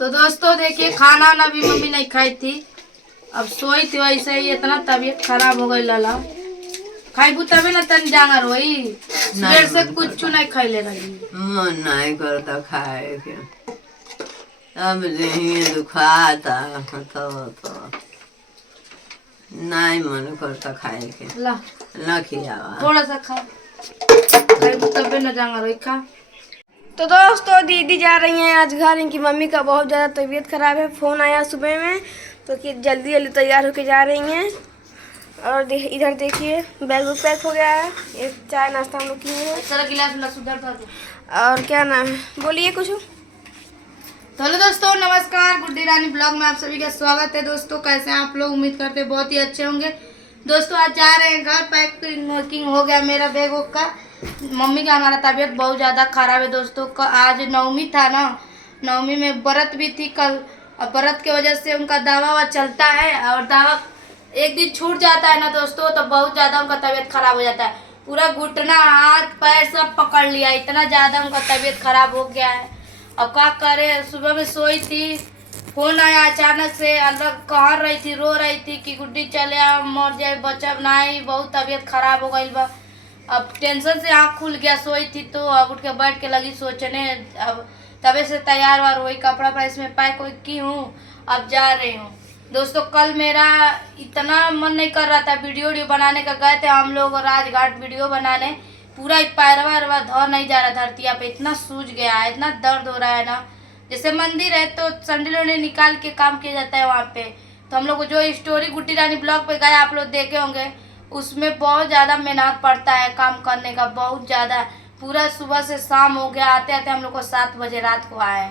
तो दोस्तों देखिए खाना ना भी मम्मी नहीं खाई थी, अब सोई थी वैसे ही इतना तबीयत खराब हो गई लाला। खाई तबे ना तन जांगा रोई देर से कुछ नहीं खाई ले रही मन नहीं करता खाए के। अब नहीं दुखाता तो नहीं मन करता खाए के। ला न खियावा थोड़ा सा खा, खाई तबे ना जांगा रोई खा। तो दोस्तों दीदी जा रही हैं आज घर। इनकी मम्मी का बहुत ज़्यादा तबीयत ख़राब है। फ़ोन आया सुबह में तो कि जल्दी जल्दी तैयार होके जा रही हैं। और इधर देखिए बैग वैग पैक हो गया है। ये चाय नाश्ता हम लोग किए हैं। सारा गिलास गिलास उधर कर दो। और क्या नाम है, बोलिए कुछ। तो हेलो दोस्तों, नमस्कार। गुड्डी रानी ब्लॉग में आप सभी का स्वागत है। दोस्तों कैसे हैं आप लोग? उम्मीद करते हैं बहुत ही अच्छे होंगे। दोस्तों आज जा रहे हैं घर, पैकिंग हो गया मेरा बैग का। मम्मी का हमारा तबीयत बहुत ज़्यादा खराब है दोस्तों। आज नवमी था ना, नवमी में व्रत भी थी कल। और व्रत की वजह से उनका दवा चलता है और दवा एक दिन छूट जाता है ना दोस्तों, तो बहुत ज़्यादा उनका तबीयत खराब हो जाता है। पूरा घुटना हाथ पैर सब पकड़ लिया, इतना ज़्यादा उनका तबीयत खराब हो गया है। अब क्या करे, सुबह में सोई थी, फोन आया अचानक से। अलग कह रही थी, रो रही थी कि गुड्डी चले आ, मर जाए बच्चा नहीं, बहुत तबीयत खराब हो गई बा। अब टेंशन से आँख खुल गया, सोई थी तो अब उठ के बैठ के लगी सोचने। अब तबे से तैयार वार वही कपड़ा पैस में पैक की हूँ, अब जा रही हूँ दोस्तों। कल मेरा इतना मन नहीं कर रहा था वीडियो बनाने का। गए थे हम लोग राजघाट वीडियो बनाने, पूरा पैरवा धर नहीं जा रहा धरतिया पे, इतना सूज गया है, इतना दर्द हो रहा है ना। जैसे मंदिर है तो सैंडल वैंडल निकाल के काम किया जाता है वहाँ पे। तो हम लोग जो स्टोरी गुड्डी रानी ब्लॉग पे गए, आप लोग देखे होंगे, उसमें बहुत ज़्यादा मेहनत पड़ता है काम करने का, बहुत ज़्यादा। पूरा सुबह से शाम हो गया, आते आते हम लोग को 7 बजे रात को आए।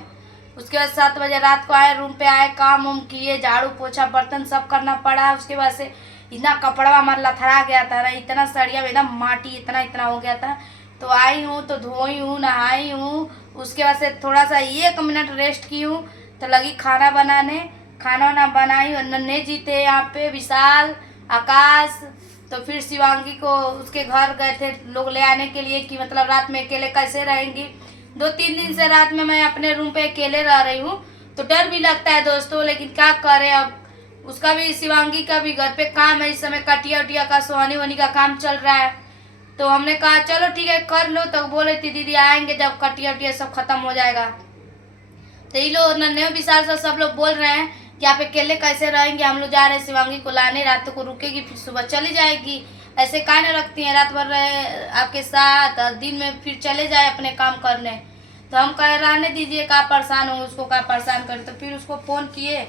उसके बाद 7 बजे रात को आए, रूम पे आए, काम उम किए, झाड़ू पोछा बर्तन सब करना पड़ा। उसके बाद से इतना कपड़ा हमारा लथड़ा गया था ना, इतना सड़िया में एकदम माटी इतना इतना हो गया था। तो आई हूँ तो धोई हूँ, नहाई हूँ। उसके बाद से थोड़ा सा 1 मिनट रेस्ट की हूँ तो लगी खाना बनाने। खाना वाना बनाई और नन्हे जी थे यहाँ पे, विशाल, आकाश। तो फिर शिवांगी को उसके घर गए थे लोग ले आने के लिए कि मतलब रात में अकेले कैसे रहेंगी। 2-3 दिन से रात में मैं अपने रूम पे अकेले रह रही हूँ, तो डर भी लगता है दोस्तों, लेकिन क्या करें। अब उसका भी, शिवांगी का भी घर पे काम है इस समय, कटिया उटिया का सोहानी वनी का काम चल रहा है। तो हमने कहा चलो ठीक है कर लो। तो बोले थी दीदी आएंगे जब कटिया उटिया सब खत्म हो जाएगा। तो ये लोग नन्हे विशाल सब लोग बोल रहे हैं कि आप अकेले कैसे रहेंगे, हम लोग जा रहे हैं शिवांगी को लाने, रात को रुकेगी फिर सुबह चली जाएगी। ऐसे काहे न रखती हैं, रात भर रहे आपके साथ और दिन में फिर चले जाए अपने काम करने। तो हम कहे रहने दीजिए, का परेशान हो, उसको का परेशान करे। तो फिर उसको फ़ोन किए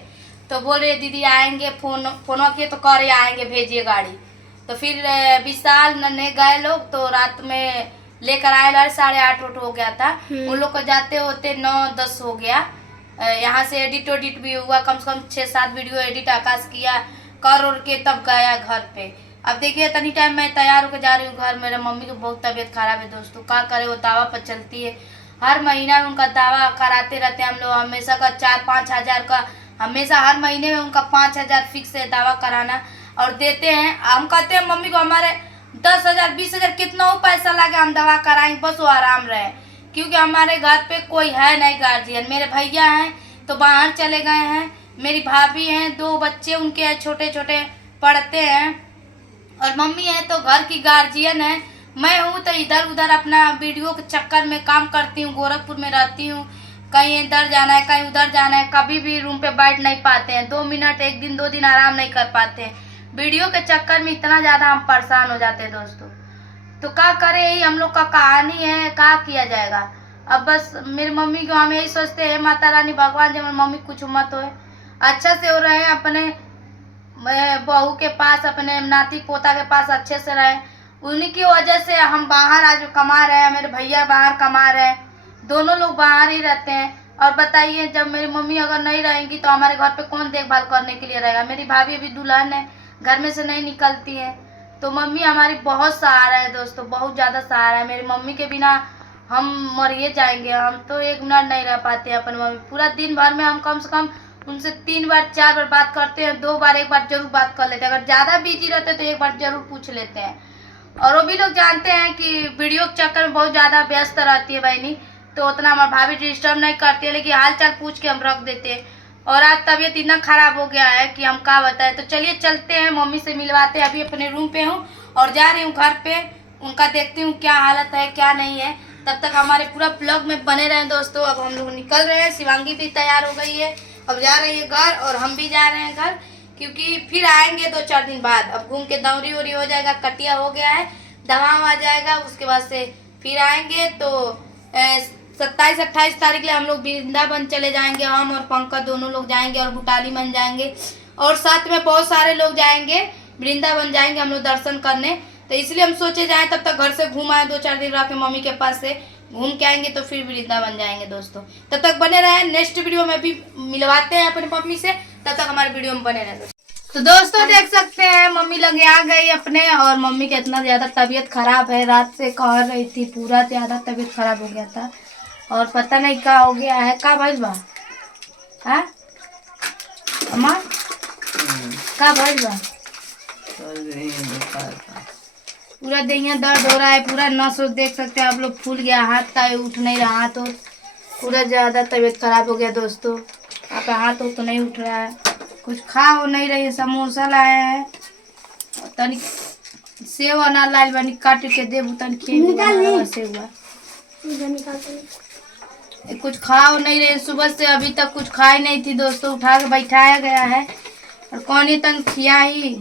तो बोल रहे दीदी आएंगे, फोन किए तो कह रहे आएंगे, भेजिए गाड़ी। तो फिर विशाल नन्हे गए लोग, तो रात में लेकर आए, 8:30 हो गया था। उन लोग को जाते होते 9-10 हो गया। यहाँ से एडिट भी हुआ, कम से कम 6-7 वीडियो एडिट आकाश किया कर और के तब गया घर पे। अब देखिए तनी टाइम मैं तैयार होकर जा रही हूँ घर। मेरे मम्मी को बहुत तबीयत खराब है दोस्तों, क्या करे, वो दवा पर चलती है। हर महीना में उनका दवा कराते रहते हैं हम लोग, हमेशा का 4-5 हज़ार का, हमेशा हर महीने में उनका 5,000 फिक्स है दवा कराना और देते हैं। हम कहते हैं मम्मी को हमारे 10,000 20,000 कितना हो पैसा लगे, हम दवा कराएंगे, बस वो आराम रहे। क्योंकि हमारे घर पे कोई है नहीं गार्जियन। मेरे भैया हैं तो बाहर चले गए हैं, मेरी भाभी हैं, 2 बच्चे उनके हैं, छोटे छोटे पढ़ते हैं, और मम्मी है तो घर की गार्जियन है। मैं हूँ तो इधर उधर अपना वीडियो के चक्कर में काम करती हूँ, गोरखपुर में रहती हूँ, कहीं इधर जाना है कहीं उधर जाना है, कभी भी रूम पे बैठ नहीं पाते हैं। 2 मिनट 1 दिन 2 दिन आराम नहीं कर पाते हैं, वीडियो के चक्कर में इतना ज़्यादा हम परेशान हो जाते हैं दोस्तों। तो क्या करें, यही हम लोग का कहानी है, क्या किया जाएगा। अब बस मेरी मम्मी को हम यही सोचते हैं, माता रानी भगवान जब मम्मी कुछ मत हो, अच्छा से हो रहे हैं, अपने बहू के पास, अपने नाती पोता के पास अच्छे से रहे। उन्हीं की वजह से हम बाहर आज कमा रहे हैं, मेरे भैया बाहर कमा रहे हैं, दोनों लोग बाहर ही रहते हैं। और बताइए जब मेरी मम्मी अगर नहीं रहेंगी तो हमारे घर पे कौन देखभाल करने के लिए रहेगा। मेरी भाभी अभी दुल्हन है, घर में से नहीं निकलती है, तो मम्मी हमारी बहुत सहारा है दोस्तों, बहुत ज़्यादा सहारा है। मेरी मम्मी के बिना हम मरिए जाएंगे, हम तो 1 मिनट नहीं रह पाते अपनी मम्मी। पूरा दिन भर में हम कम से कम उनसे 3 बार 4 बार बात करते हैं, 2 बार 1 बार जरूर बात कर लेते हैं। अगर ज़्यादा बिजी रहते तो 1 बार जरूर पूछ लेते हैं। और वो भी लोग जानते हैं कि वीडियो के चक्कर में बहुत ज़्यादा व्यस्त रहती है बहनी, तो उतना हमारे भाभी डिस्टर्ब नहीं करती है, लेकिन हाल चाल पूछ के हम रख देते हैं। और आज तबीयत इतना खराब हो गया है कि हम क्या बताएं। तो चलिए चलते हैं, मम्मी से मिलवाते हैं। अभी अपने रूम पे हूँ और जा रही हूँ घर पे, उनका देखती हूँ क्या हालत है क्या नहीं है। तब तक हमारे पूरा ब्लॉग में बने रहें दोस्तों। अब हम लोग निकल रहे हैं, शिवांगी भी तैयार हो गई है, अब जा रही है घर और हम भी जा रहे हैं घर, क्योंकि फिर आएंगे 2-4 दिन बाद। अब घूम के दौरी वोरी हो जाएगा, कटिया हो गया है, दवा आ जाएगा, उसके बाद से फिर आएंगे। तो 27-28 तारीख ले हम लोग वृंदावन चले जाएंगे, हम और पंकज दोनों लोग जाएंगे और भूटाली मन जाएंगे, और साथ में बहुत सारे लोग जाएंगे, वृंदावन जाएंगे हम लोग दर्शन करने। तो इसलिए हम सोचे जाएं, तब तक घर से घूम आए, 2-4 दिन रह के मम्मी के पास से घूम के आएंगे, तो फिर वृंदावन जाएंगे दोस्तों। तब तक बने रहे, नेक्स्ट वीडियो में भी मिलवाते हैं अपनी मम्मी से, तब तक हमारे वीडियो में बने रहे। तो दोस्तों देख सकते हैं मम्मी लगे आ गई अपने, और मम्मी का इतना ज़्यादा तबीयत खराब है, रात से कह रही थी पूरा ज़्यादा तबीयत खराब हो गया था, और पता नहीं क्या हो गया है। का भइल बा हाँ अम्मा, का भइल बा? पूरा देहिया दर्द हो रहा है, पूरा नस देख सकते हैं आप लोग, फूल गया, हाथ का उठ नहीं रहा, हाथ तो पूरा ज़्यादा तबीयत खराब हो गया दोस्तों। आपका हाथ तो नहीं उठ रहा है, कुछ खा हो नहीं रही है। समोसा लाया है, तनिक सेव अनार लाल बनी, काट के देबू तन खेल सेवा, कुछ खा हो नहीं रही। सुबह से अभी तक कुछ खाई नहीं थी दोस्तों, उठा के बैठाया गया है, और कौन ही तन खिया ही,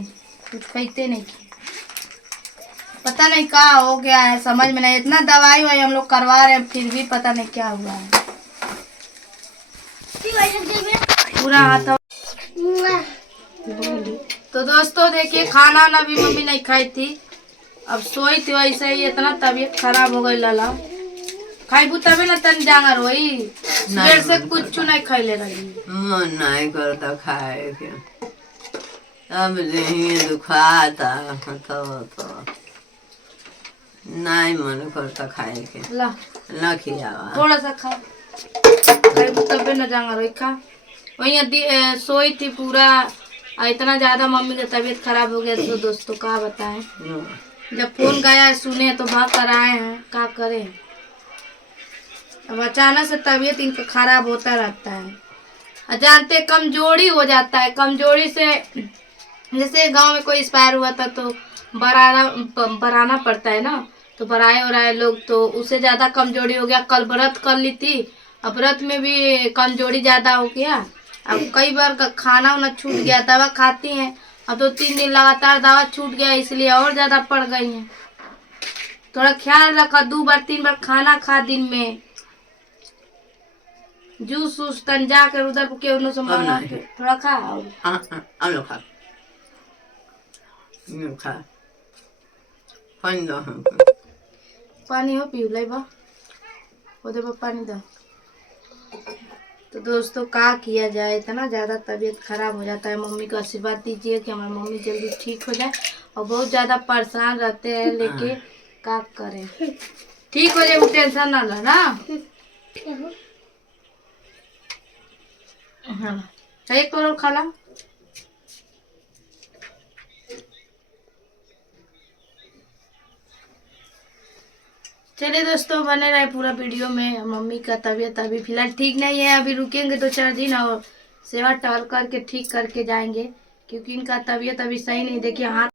कुछ खाते नहीं थी। पता नहीं क्या हो गया है, समझ में नहीं। इतना दवाई वाई हम लोग करवा रहे हैं, फिर भी पता नहीं क्या हुआ है। पूरा हाथ तो दोस्तों देखिए, खाना ना भी मम्मी नहीं खाई थी, अब सोई थी वैसे ही, इतना तबीयत खराब हो गई लाला। खाइबू तबे ना तन जांगर होई, देर से कुछ नहीं खाइले रही, मन नहीं करता खाए के, अब देही दुखाता तो नहीं मन करता खाए के। ला ना खियावा थोड़ा सा खा, खाइबू तबे ना जांगर होई। खा वही सोई थी पूरा, इतना ज्यादा मम्मी का तबीयत खराब हो गया तो दोस्तों क्या बताएं। जब फोन गया सुने तो भाग कर आए हैं, क्या करें। अब अचानक से तबीयत इनका खराब होता रहता है, जानते कमजोरी हो जाता है। कमजोरी से जैसे गांव में कोई एक्सपायर हुआ था तो बढ़ाना पड़ता है ना, तो बढ़ाए उड़ाए लोग, तो उससे ज्यादा कमजोरी हो गया। कल व्रत कर ली थी, अब व्रत में भी कमजोरी ज्यादा हो गया। अब कई बार खाना वाना छूट गया, दवा खाती हैं, अब 2-3 दिन लगातार दवा छूट गया, इसलिए और ज्यादा पड़ गई हैं। थोड़ा ख्याल रखा, 2-3 बार खाना खा दिन में, जूस उस तन जाकर उधर के उन्होंने संभाला के थोड़ा खा। पानी हो पी ले बा, ओदे बा पानी दो। तो दोस्तों क्या किया जाए, इतना ज़्यादा तबीयत खराब हो जाता है। मम्मी को आशीर्वाद दीजिए कि हमारी मम्मी जल्दी ठीक हो जाए, और बहुत ज़्यादा परेशान रहते हैं, लेके क्या करें। ठीक हो जाए, टेंशन ना ला ना। हाँ एक और खा ला। चलिए दोस्तों बने रहे पूरा वीडियो में। मम्मी का तबीयत अभी फिलहाल ठीक नहीं है, अभी रुकेंगे 2-4 दिन और सेवा टहल करके ठीक करके जाएंगे, क्योंकि इनका तबीयत अभी सही नहीं। देखिए हाथ